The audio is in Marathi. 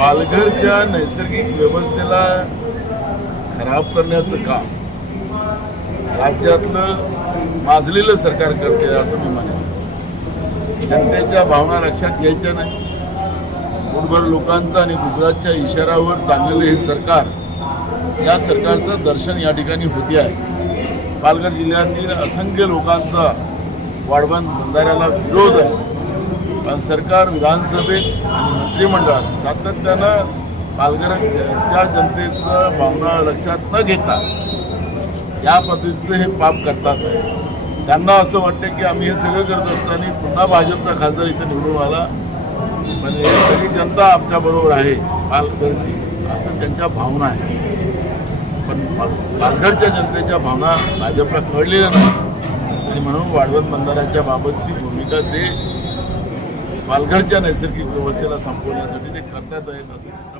पालघरच्या नैसर्गिक व्यवस्थेला खराब करण्याचं काम राज्यातलं माजलेलं सरकार करते असं मी म्हणेन. जनतेच्या भावना लक्षात घ्यायच्या नाही. पोटभर लोकांचा आणि गुजरातच्या इशाऱ्यावर चाललेलं हे सरकार या सरकारचं दर्शन या ठिकाणी होते आहे. पालघर जिल्ह्यातील असंख्य लोकांचा वाढवण बंधाऱ्याला विरोध आहे. पण सरकार विधानसभेत आणि मंत्रिमंडळात सातत्यानं पालघरच्या जनतेचं भावना लक्षात न घेता या पद्धतीचं हे पाप करतात. आहे त्यांना असं वाटतं की आम्ही हे सगळं करत असताना पुन्हा भाजपचा खासदार इथे निवडून आला. पण हे सगळी जनता आमच्याबरोबर आहे पालघरची असं त्यांच्या भावना आहे पण पालघरच्या जनतेच्या भावना भाजपला कळलेल्या नाही आणि म्हणून वाढवण बंधाऱ्याच्या बाबतची भूमिका ते पालघरच्या नैसर्गिक व्यवस्थेला संपवण्यासाठी ते करण्यात येईल असं चित्र